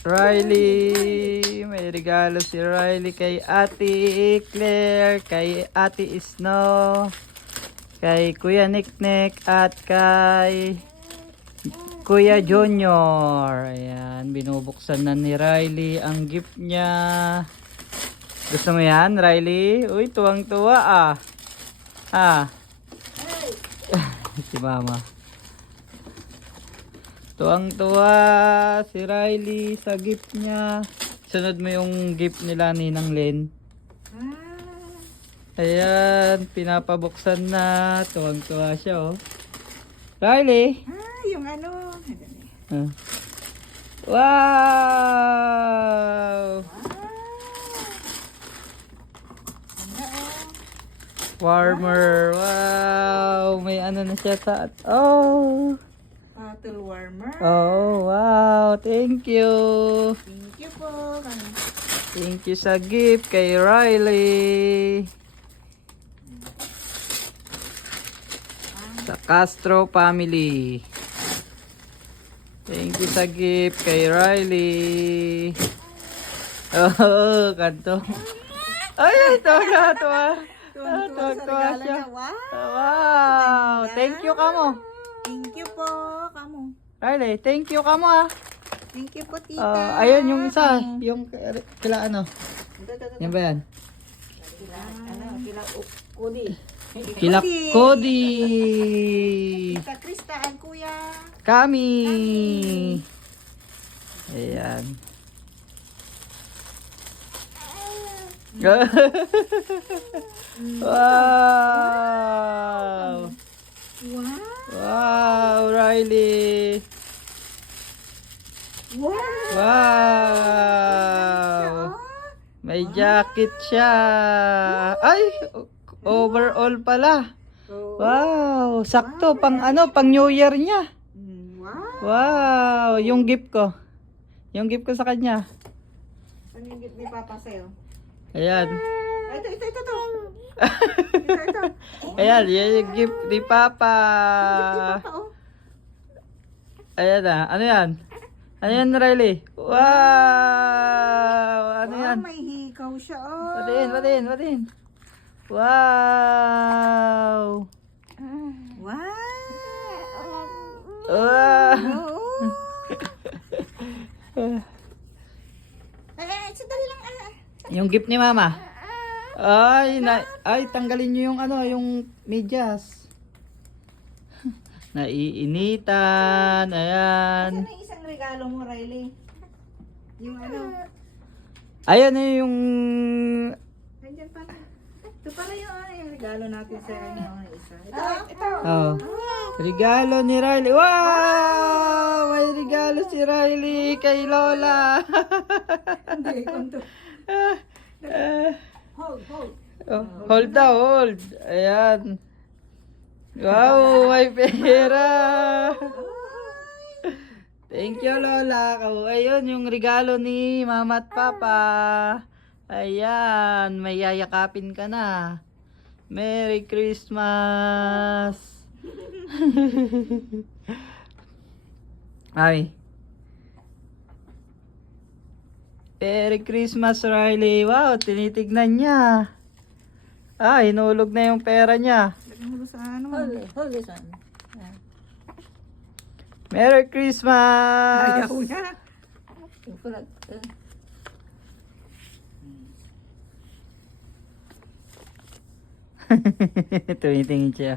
Riley. May regalo si Riley kay Ate Claire, kay Ate Snow, kay Kuya Niknek at kay Kuya Junior. Ayan, binubuksan na ni Riley ang gift niya. Gusto mo yan, Riley? Uy, tuwang-tuwa ah. Ah. Si Mama. Tuwang-tuwa si Riley sa gift niya. Sunod mo yung gift nila ni Nang Len. Ayan, pinapabuksan na. Tuwang-tuwa siya oh. Riley. Yung ano. Wow! Warmer. Wow! May ano na siya sa... Oh! Bottle warmer. Oh, wow! Thank you! Thank you po. Thank you sa gift kay Riley. Sa Castro family. Thank you sa gift kay Riley. Oh, kanto. Ay, tuwa, tuwa. Tuwa siya. Wow. Wow. Thank you kamo. Thank you po. Kamo. Riley, thank you kamo ah. Thank you po, tita. Ayun yung isa, yung kila ano. Yan ba yan? Kila Cody. Kila Cody. Tita Krista at kuya. Kami. Ayan. Wow. Wow. Wow, Riley. Wow. Wow. May jacket siya. Ay, overall pala. Wow, sakto pang ano, pang New Year niya. Wow. Wow, yung gift ko. Yung gift ko sa kanya. Ano yung gift ni Papa sa'yo? Ayan. Ito. Ito. Ayan, yan yung gift ni Papa. Papa, oh. Ayan na, ano yan? Ano yan, Riley? Wow! Ano Wow, yan? may hikaw siya, oh. Patin. Wow! Wow. Wow! Sandali lang. Yung gift ni Mama. Ay, tanggalin niyo yung ano, yung medyas. Naiinitan. Ayan. Saan yung isang regalo mo, Riley? Yung ano? Ayan na yung... Nandiyan pala. Ito pala yung regalo natin sa kanya. Isa. Ito. Oh. Regalo ni Riley. Wow! May regalo si Riley kay Lola. Hindi, konto. Hold. Oh, hold daw, hold. Ayan. Wow, may pera. Thank you, Lola. Ayun, yung regalo ni Mama at Papa. Ayan, may yayakapin ka na. Merry Christmas. Ay. Merry Christmas, Riley. Wow, tinitignan niya. Hinulog na yung pera niya. Lagyan mo sa ano? Hold this one. Merry Christmas! Ayaw na. Tumitingin siya.